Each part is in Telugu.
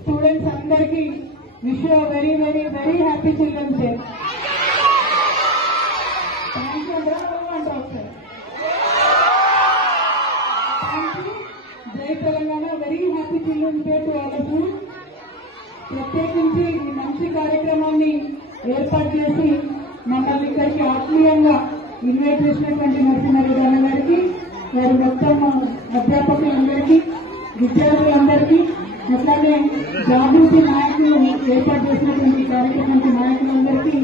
స్టూడెంట్స్ అందరికీ wish you very very very happy children's day. Thank you అంటారు సార్. Thank you. జై Telangana. Very happy children's day to all of you. ప్రత్యేకించి ఈ మంచి కార్యక్రమాన్ని ఏర్పాటు చేసి మమ్మల్ని ఇక్కడికి ఆత్మీయంగా ఇన్వైట్ చేసినటువంటి నరసింహారెడ్డి అన్న గారికి, వారి మొత్తం అధ్యాపకులందరికీ, విద్యార్థులందరికీ, అట్లానే జాగృతి నాయకులు ఏర్పాటు చేసినటువంటి కార్యక్రమానికి నాయకులందరికీ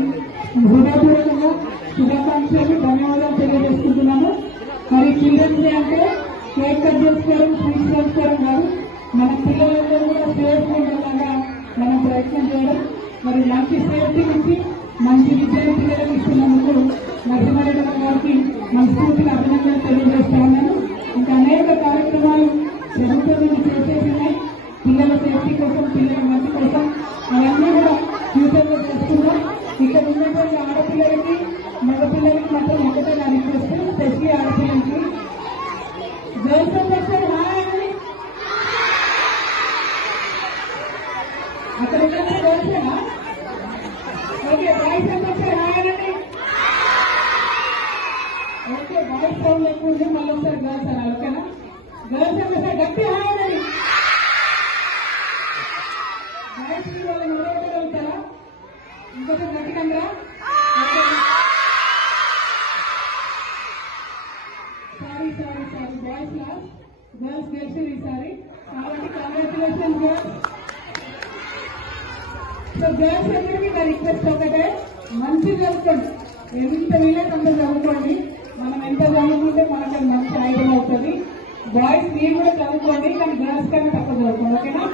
హృదయపూర్వకంగా శుభాకాంక్షలు, ధన్యవాదాలు తెలియజేసుకుంటున్నాను. మరి చిల్డ్రన్స్ డే అంటే కేక్ కట్ చేసుకోవడం, స్వీట్స్ చేసుకోవడం కాదు, మన పిల్లలందరూ కూడా సేఫ్ ఉండేలాగా మనం ప్రయత్నం చేయడం, మరి మంచి సేఫ్టీ నుంచి మంచి విద్యను పిల్లలకు ఇస్తున్నందుకు నరసింహారెడ్డి గారికి మనస్ఫూర్తిగా అభినందనలు తెలియజేస్తా ఉన్నాను. ఇంకా అనేక కార్యక్రమాలు ప్రభుత్వం చేసేసినాయి పిల్లల సేఫ్టీ కోసం, పిల్లల మంచి కోసం. అవన్నీ కూడా ఫ్యూచర్ లో చేస్తున్నాం. ఇక్కడ ఉన్నటువంటి ఆడపిల్లలకి, మగపిల్లలకి మాత్రం ఒకటే నా రిక్వెస్ట్, స్పెషల్లీ ఆడపిల్లలకి గర్ల్స్ అందరూ హాయ్ అక్కడ ఉన్న గర్ల్సేనా? ఓకే, బాయ్స్ అందరూ హాయ్ అనండి. ఓకే, బాయ్స్ సౌండ్ ఎక్కువ ఉంది, మళ్ళీ ఒకసారి గర్ల్స్ అనాలి. ఓకేనా? గర్ల్స్ అందరూ గట్టి హాయ్ అనండి. బాయ్స్ వాళ్ళు నిలబడగలుగుతారా? ఇంకొకటి గట్టిగా sorry sorry sorry boys last, girls గెలిచి ఈసారి. కాబట్టి కంగ్రాచులేషన్ గర్ల్స్. సో గర్ల్స్ అందరికీ నా రిక్వెస్ట్ ఒకటే, మంచి చదువుకోండి, ఎంత వీలైతే అంత చదువుకోండి. మనం ఎంత చదువుకుంటే మనకు మంచి ఐడియా అవుతుంది. బాయ్స్ మీరు కూడా చదువుకోండి, కానీ గర్ల్స్ కన్నా తక్కువ చదువుకోండి. ఓకేనా?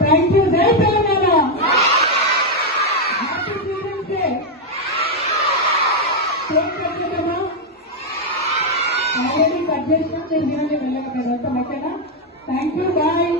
Thank you. జై Telangana. Happy children's day. Cake cut చేద్దామా? ఆల్రెడీ కట్ చేసినా నేను తినండి వెళ్ళకపోతే. ఓకేనా? Thank you. బాయ్.